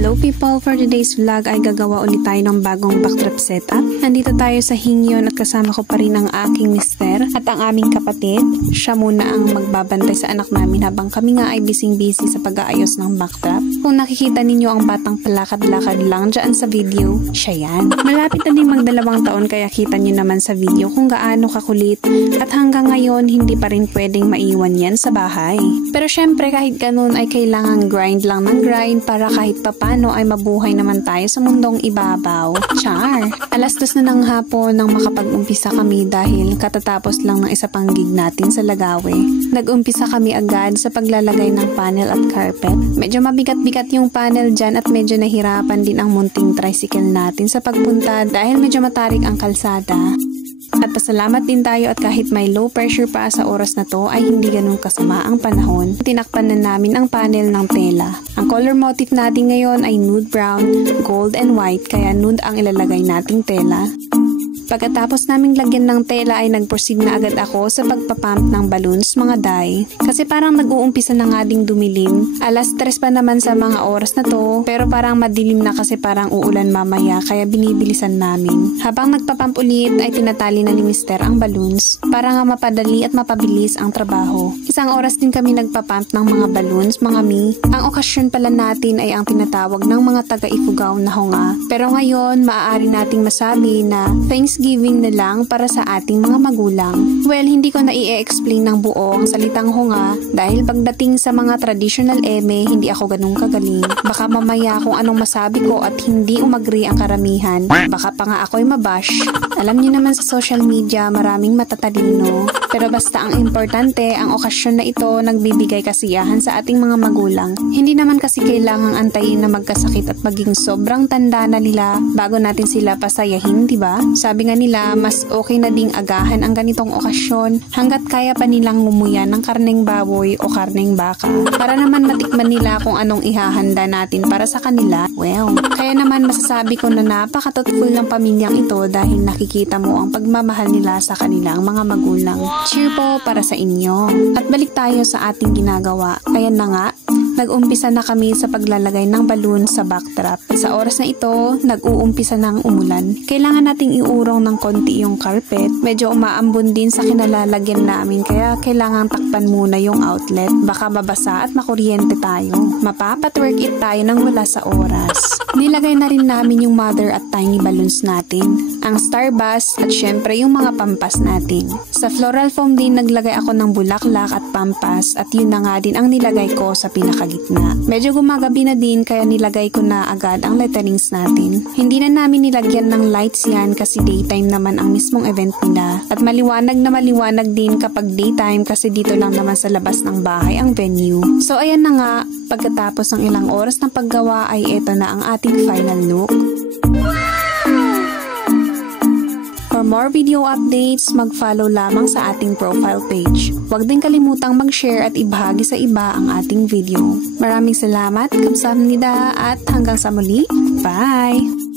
Hello people! For today's vlog ay gagawa ulit tayo ng bagong backdrop setup. Nandito tayo sa Hingyon at kasama ko pa rin ang aking mister at ang aming kapatid. Siya muna ang magbabantay sa anak namin habang kami nga ay busy sa pag-aayos ng backdrop. Kung nakikita ninyo ang batang palakad-lakad lang dyan sa video, siya yan. Malapit na din mag-2 taon kaya kita nyo naman sa video kung gaano kakulit at hanggang ngayon hindi pa rin pwedeng maiwan yan sa bahay. Pero syempre kahit ganun ay kailangan grind lang ng grind para kahit paano ay mabuhay naman tayo sa mundong ibabaw. Char! 2:00 na ng hapon nang makapag-umpisa kami dahil katatapos lang ng isa pang gig natin sa Lagawe. Nag-umpisa kami agad sa paglalagay ng panel at carpet. Medyo mabigat-bigat yung panel dyan at medyo nahirapan din ang munting tricycle natin sa pagpunta dahil medyo matarik ang kalsada. At pasalamat din tayo at kahit may low pressure pa sa oras na to ay hindi ganun kasama ang panahon. Tinakpan na namin ang panel ng tela. Ang color motif natin ngayon ay nude brown, gold and white kaya nude ang ilalagay nating tela. Pagkatapos naming lagyan ng tela ay nag-proceed na agad ako sa pagpapump ng balloons mga day. Kasi parang nag-uumpisa na nga ding dumilim. 3:00 pa naman sa mga oras na to pero parang madilim na kasi parang uulan mamaya kaya binibilisan namin. Habang nagpapump ulit ay tinatali na ni Mister ang balloons para nga mapadali at mapabilis ang trabaho. 1 oras din kami nagpapump ng mga balloons mga mi. Ang okasyon pala natin ay ang tinatawag ng mga taga-Ifugao na hunga. Pero ngayon maaari nating masabi na Thanksgiving na lang para sa ating mga magulang. Well, hindi ko na i-explain ng buo ang salitang hunga dahil pagdating sa mga traditional eme, hindi ako ganun kagaling. Baka mamaya kung anong masabi ko at hindi umagri ang karamihan, baka pa nga ako'y mabash. Alam niyo naman sa social media, maraming matatalino. Pero basta ang importante, ang okasyon na ito nagbibigay kasiyahan sa ating mga magulang. Hindi naman kasi kailangang antayin na magkasakit at maging sobrang tanda na nila bago natin sila pasayahin, diba? Sabi nga nila, mas okay na ding agahan ang ganitong okasyon hanggat kaya pa nilang ngumuya ng karneng baboy o karneng baka. Para naman matikman nila kung anong ihahanda natin para sa kanila. Well, kaya naman masasabi ko na napaka-thoughtful ng pamilyang ito dahil nakikita mo ang pagmamahal nila sa kanilang mga magulang. Cheer po para sa inyo. At balik tayo sa ating ginagawa. Kaya na nga, nag-umpisa na kami sa paglalagay ng balloon sa backdrop. Sa oras na ito, nag-uumpisa ng umulan. Kailangan nating iurong ng konti yung carpet. Medyo umaambon din sa kinalalagyan namin kaya kailangan takpan muna yung outlet. Baka mabasa at makuryente tayo. Mapapatwork it tayo nang wala sa oras. Nilagay na rin namin yung mother at tiny balloons natin. Ang starbus at syempre yung mga pampas natin. Sa floral foam din naglagay ako ng bulaklak at pampas at yun na nga din ang nilagay ko sa pinakagitna. Medyo gumagabi na din kaya nilagay ko na agad ang letterings natin. Hindi na namin nilagyan ng lights yan kasi daytime naman ang mismong event nila. At maliwanag na maliwanag din kapag daytime kasi dito lang naman sa labas ng bahay ang venue. So ayan na nga, pagkatapos ng ilang oras ng paggawa ay eto na ang ating final look. For more video updates, mag-follow lamang sa ating profile page. Huwag din kalimutang mag-share at ibahagi sa iba ang ating video. Maraming salamat, kamsahamnida at hanggang sa muli. Bye!